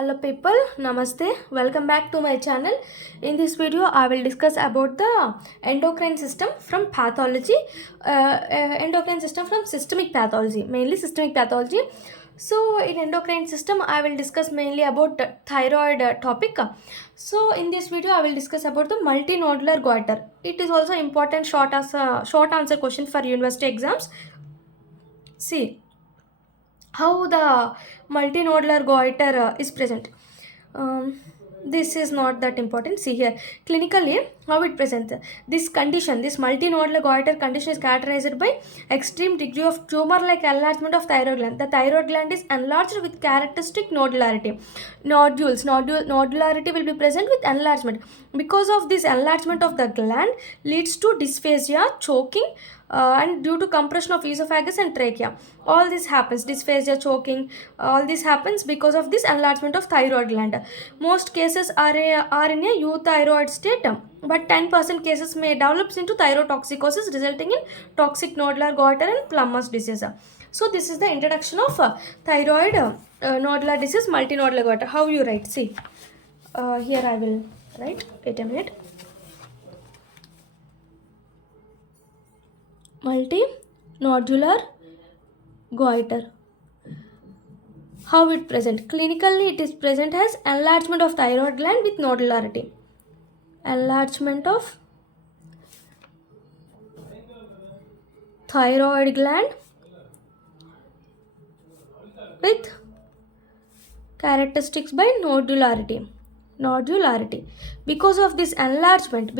Hello people, namaste. Welcome back to my channel. In this video, I will discuss about the endocrine system from pathology, endocrine system from systemic pathology, mainly systemic pathology. So, in endocrine system, I will discuss mainly about the thyroid topic. So, in this video, I will discuss about the multinodular goiter. It is also important short answer question for university exams. See how the multinodular goiter is present. This is not that important. See here, clinically, how it presents. This condition, this multinodular goiter condition is characterized by extreme degree of tumor-like enlargement of thyroid gland. The thyroid gland is enlarged with characteristic nodularity. Nodularity will be present with enlargement. Because of this enlargement of the gland leads to dysphagia, choking, and due to compression of esophagus and trachea. All this happens, dysphagia, choking, all this happens because of this enlargement of thyroid gland. Most cases are in a euthyroid state, but 10% cases may develop into thyrotoxicosis, resulting in toxic nodular goiter and Plummer's disease. So this is the introduction of thyroid nodular disease, multinodular goiter. How you write? See, here I will write. Wait a minute. Multinodular goiter. How it present? Clinically, it is present as enlargement of thyroid gland with nodularity. Enlargement of thyroid gland with characteristics by nodularity. Because of this enlargement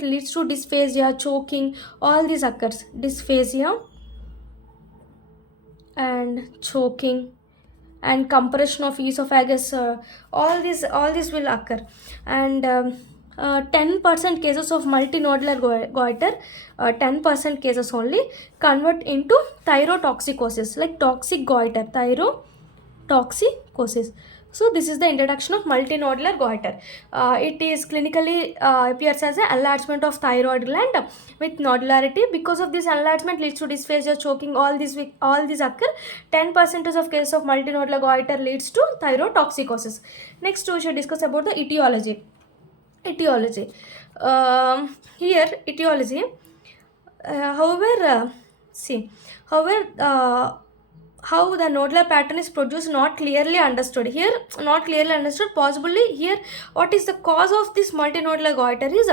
leads to dysphagia, choking, all this occurs. Dysphagia and choking and compression of esophagus, all this will occur. And 10% cases of multinodular goiter, 10% cases only convert into thyrotoxicosis, like toxic goiter, thyrotoxicosis. So this is the introduction of multinodular goiter. It is clinically appears as an enlargement of thyroid gland with nodularity. Because of this enlargement leads to dysphagia, choking, all these occur. 10% of cases of multinodular goiter leads to thyrotoxicosis. Next we should discuss about the etiology. Here etiology, see, however, how the nodular pattern is produced not clearly understood. Here, not clearly understood. Possibly here, what is the cause of this multinodular goiter is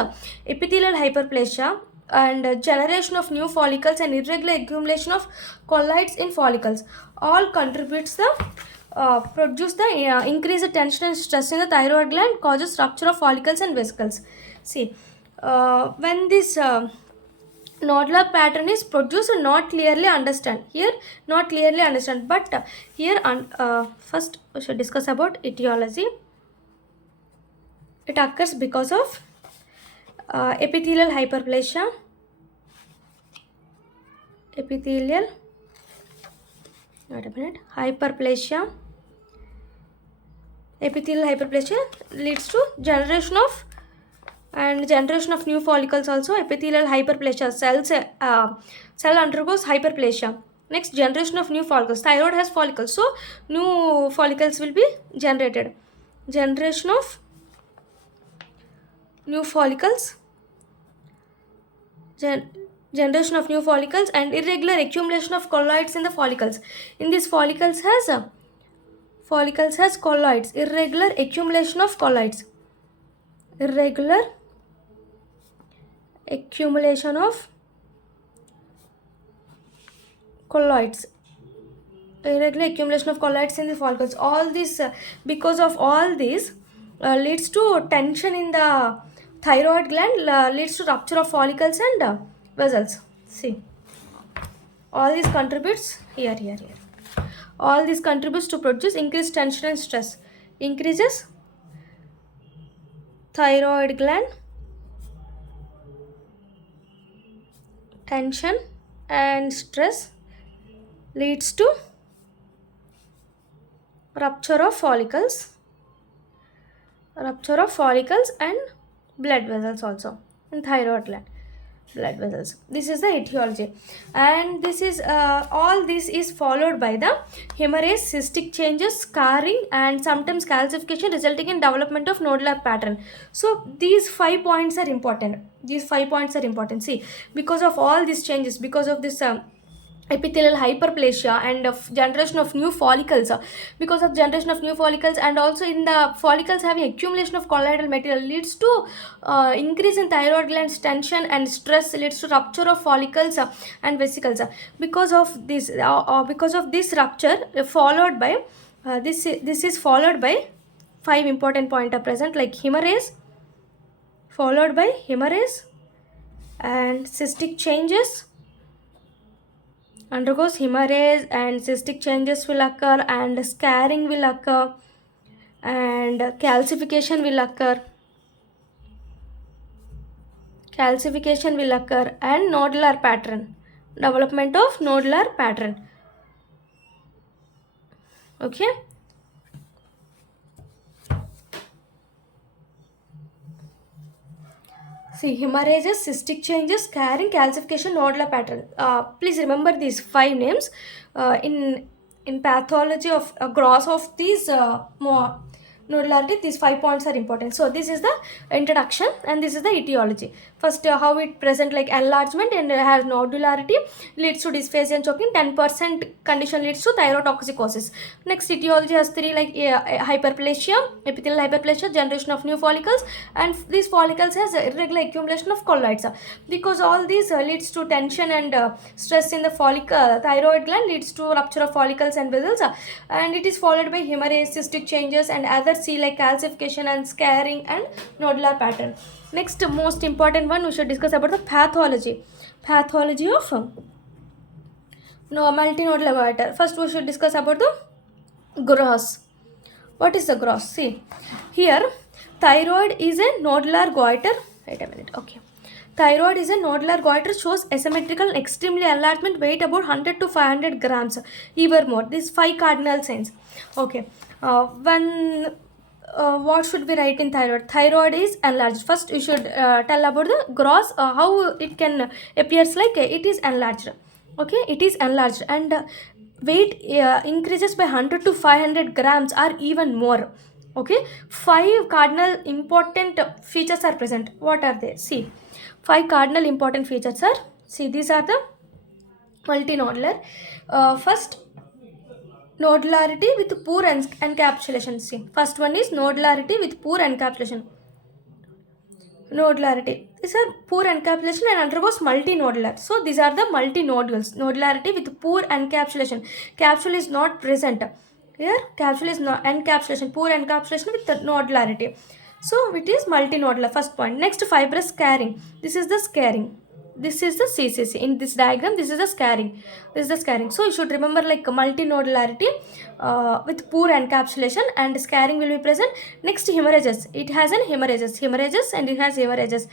epithelial hyperplasia and generation of new follicles and irregular accumulation of colloids in follicles. All contributes the produce the increased tension and stress in the thyroid gland, causes rupture of follicles and vesicles. See, when this nodular pattern is produced and not clearly understand, here not clearly understand, but here first we should discuss about etiology. It occurs because of epithelial hyperplasia, epithelial wait a minute hyperplasia epithelial hyperplasia leads to generation of new follicles. Also epithelial hyperplasia, cell undergoes hyperplasia. Next, generation of new follicles. Thyroid has follicles, so new follicles will be generated. Generation of new follicles, generation of new follicles and irregular accumulation of colloids in the follicles. In this follicles has colloids, irregular accumulation of colloids, irregular accumulation of colloids, irregular accumulation of colloids in the follicles. All this because of all this leads to tension in the thyroid gland, leads to rupture of follicles and vessels. See, all this contributes here. All this contributes to produce increased tension and stress. Increases thyroid gland tension and stress, leads to rupture of follicles and blood vessels also in thyroid gland. blood vessels. This is the etiology, and this is all this is followed by the hemorrhage, cystic changes, scarring, and sometimes calcification, resulting in development of nodular pattern. So these 5 points are important. These 5 points are important. See, because of all these changes, because of this epithelial hyperplasia and generation of new follicles, because of generation of new follicles, and also in the follicles having accumulation of colloidal material, leads to increase in thyroid glands tension and stress, leads to rupture of follicles and vesicles. Because of this rupture, followed by this is followed by 5 important points are present, like hemorrhage, followed by hemorrhage, and cystic changes, undergoes hemorrhage, and cystic changes will occur, and scarring will occur, and calcification will occur, and nodular pattern, development of nodular pattern. Okay, see, hemorrhages, cystic changes, scarring, calcification, nodular pattern. Please remember these 5 names. In pathology of gross of these nodularity, these 5 points are important. So this is the introduction, and this is the etiology. First, how it present, like enlargement and has nodularity, leads to dysphagia and choking. 10% condition leads to thyrotoxicosis. Next, etiology has 3, like hyperplasia, epithelial hyperplasia, generation of new follicles, and these follicles has irregular accumulation of colloids. Because all these leads to tension and stress in the thyroid gland, leads to rupture of follicles and vessels, and it is followed by hemorrhage, cystic changes, and other C like calcification and scarring and nodular pattern. Next, most important one, we should discuss about the pathology of multinodular goiter. First, we should discuss about the gross. What is the gross? See, here thyroid is a nodular goiter. Wait a minute. Okay, thyroid is a nodular goiter, shows asymmetrical and extremely enlargement, weight about 100 to 500 grams, even more. These 5 cardinal signs. Okay, what should we write in thyroid? Thyroid is enlarged. First, you should tell about the gross, how it can appears like it is enlarged. Okay, it is enlarged, and weight increases by 100 to 500 grams or even more. Okay, 5 cardinal important features are present. What are they? See, 5 cardinal important features are, see, these are the multinodular. First, nodularity with poor encapsulation. See, first one is nodularity with poor encapsulation. Nodularity, these are poor encapsulation and undergoes multinodular. So these are the multinodules. Nodularity with poor encapsulation, capsule is not present here, capsule is not encapsulation, poor encapsulation with the nodularity. So it is multinodular, first point. Next, fibrous scarring. This is the scarring. This is the CCC. In this diagram, this is the scarring. This is the scarring. So you should remember, like multinodularity with poor encapsulation, and scarring will be present. Next, hemorrhages. It has an hemorrhages, and it has hemorrhages.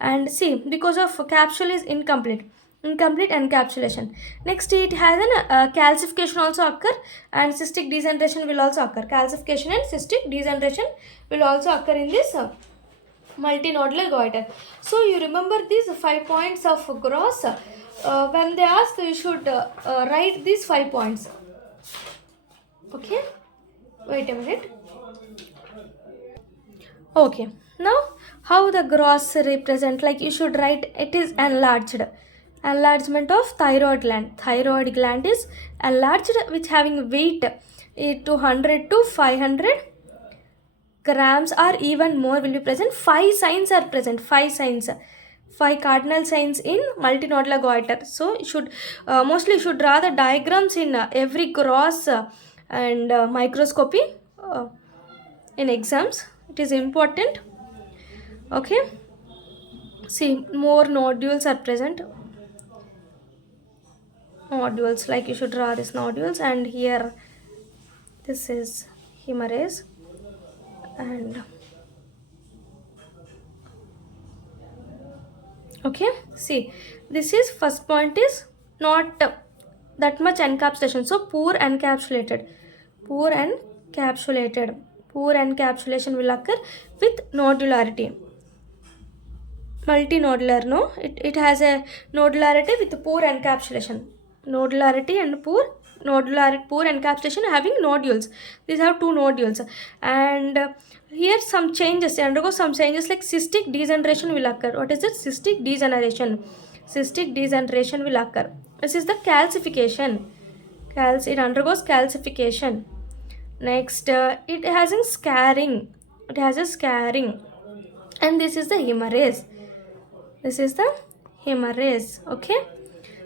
And see, because of capsule is incomplete encapsulation. Next, it has an calcification also occur, and cystic degeneration will also occur. Calcification and cystic degeneration will also occur in this multinodular goiter. So you remember these 5 points of gross. When they ask, you should write these 5 points. Okay, wait a minute. Okay, now how the gross represent, like you should write, it is enlargement of thyroid gland is enlarged, which having weight 200 to 500 grams or even more will be present. 5 signs are present. 5 cardinal signs in multinodular goiter. So you should mostly should draw the diagrams in every gross and microscopy in exams. It is important. Okay, see, more nodules are present. Nodules, like you should draw these nodules, and here this is hemorrhage, and okay, see, this is first point is not that much encapsulation, so poor encapsulation will occur with nodularity. multinodular, no, it has a nodularity with poor encapsulation. Nodularity and poor encapsulation having nodules. These have two nodules, and here some changes, they undergo some changes like cystic degeneration will occur. What is it? Cystic degeneration. Cystic degeneration will occur. This is the calcification. It undergoes calcification. Next, it has a scarring. It has a scarring, and this is the hemorrhage. This is the hemorrhage. Okay,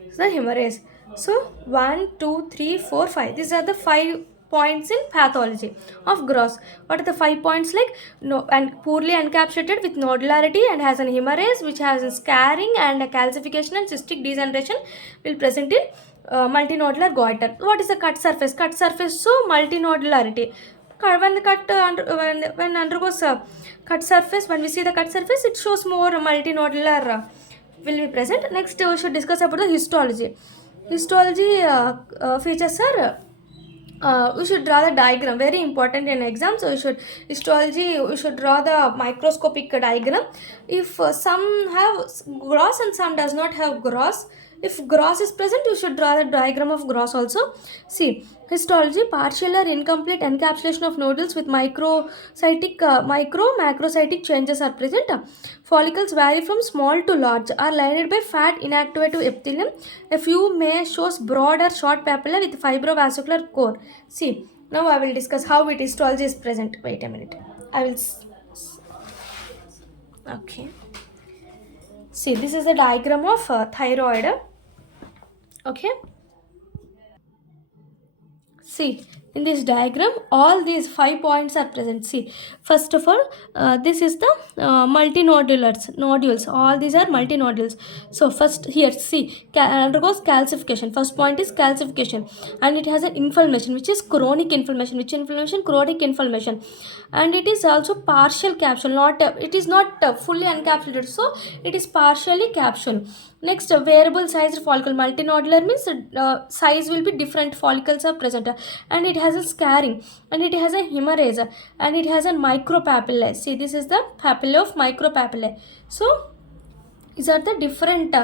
this is the hemorrhage. So 1, 2, 3, 4, 5. These are the 5 points in pathology of gross. What are the 5 points? Like no, and poorly encapsulated with nodularity and has an hemorrhage which has a scarring and a calcification and cystic degeneration will present in multinodular goiter. What is the cut surface? Cut surface, so multinodularity. When the cut when undergoes cut surface, when we see the cut surface, it shows more multinodular will be present. Next, we should discuss about the histology. Histology features are we should draw the diagram, very important in exams. So we should draw the microscopic diagram. If some have gross and some does not have gross, if gross is present, you should draw the diagram of gross also. See, histology, partial or incomplete encapsulation of nodules with macrocytic changes are present. Follicles vary from small to large, are lined by fat inactivative epithelium. A few may shows broad or short papilla with fibrovascular core. See, now I will discuss how histology is present. Wait a minute. Okay. See, this is a diagram of thyroid. Okay. See, in this diagram, all these 5 points are present. See, first of all, this is the nodules. All these are multinodules. So first here, see, undergoes calcification. First point is calcification, and it has an inflammation, which is chronic inflammation. Which inflammation? Chronic inflammation, and it is also partial capsule. It is not fully encapsulated, so it is partially capsule. Next, variable sized follicle. Multinodular means size will be different, follicles are present, and it has a scarring, and it has a hemorrhage, and it has a micropapillae. See, this is the papillae of micropapillae. So these are the different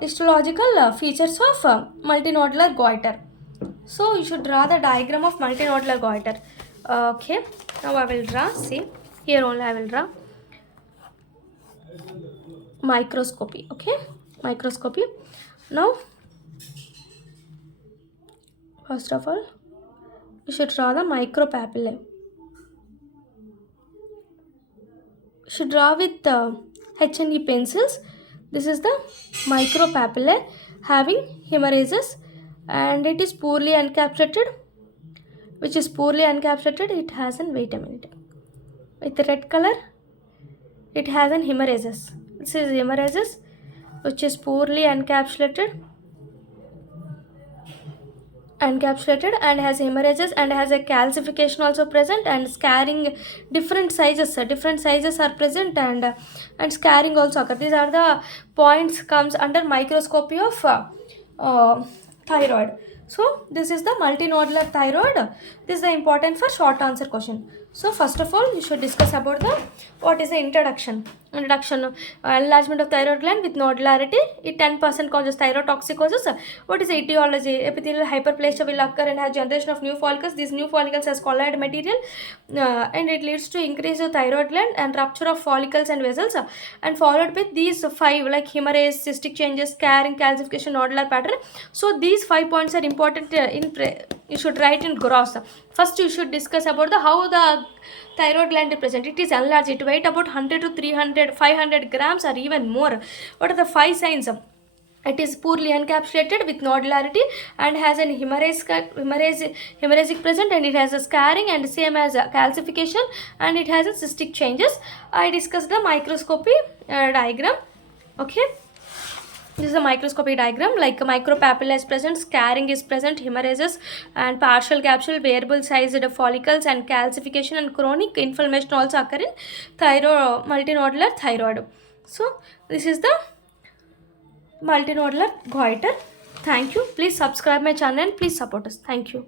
histological features of multinodular goiter. So you should draw the diagram of multinodular goiter. Okay, now I will draw. See, here only I will draw microscopy. Okay, microscopy. Now first of all, we should draw the micropapillae. Should draw with H&E pencils. This is the micropapillae having hemorrhages, and it is poorly encapsulated. Which is poorly encapsulated, it has an, wait a minute, with the red color, it has an hemorrhages. This is hemorrhages which is poorly encapsulated and has hemorrhages and has a calcification also present, and scarring, different sizes are present, and scarring also occur. These are the points comes under microscopy of thyroid. So this is the multinodular thyroid. This is the important for short answer question. So first of all, you should discuss about the what is the introduction. Enlargement of thyroid gland with nodularity. It 10% causes thyrotoxicosis. What is the etiology? Epithelial hyperplasia will occur and has generation of new follicles. These new follicles has colloid material, and it leads to increase of thyroid gland and rupture of follicles and vessels, and followed with these 5 like hemorrhage, cystic changes, scarring, calcification, nodular pattern. So these 5 points are important you should write in gross. First, you should discuss about how the thyroid gland is present. It is enlarged. It weight about 100 to 300, 500 grams or even more. What are the 5 signs? It is poorly encapsulated with nodularity and has an hemorrhagic present, and it has a scarring and same as a calcification, and it has a cystic changes. I discussed the microscopy diagram. Okay. This is a microscopy diagram, like micropapilla is present, scarring is present, hemorrhages and partial capsule, variable sized follicles, and calcification and chronic inflammation also occur in multinodular thyroid. So this is the multinodular goiter. Thank you. Please subscribe my channel and please support us. Thank you.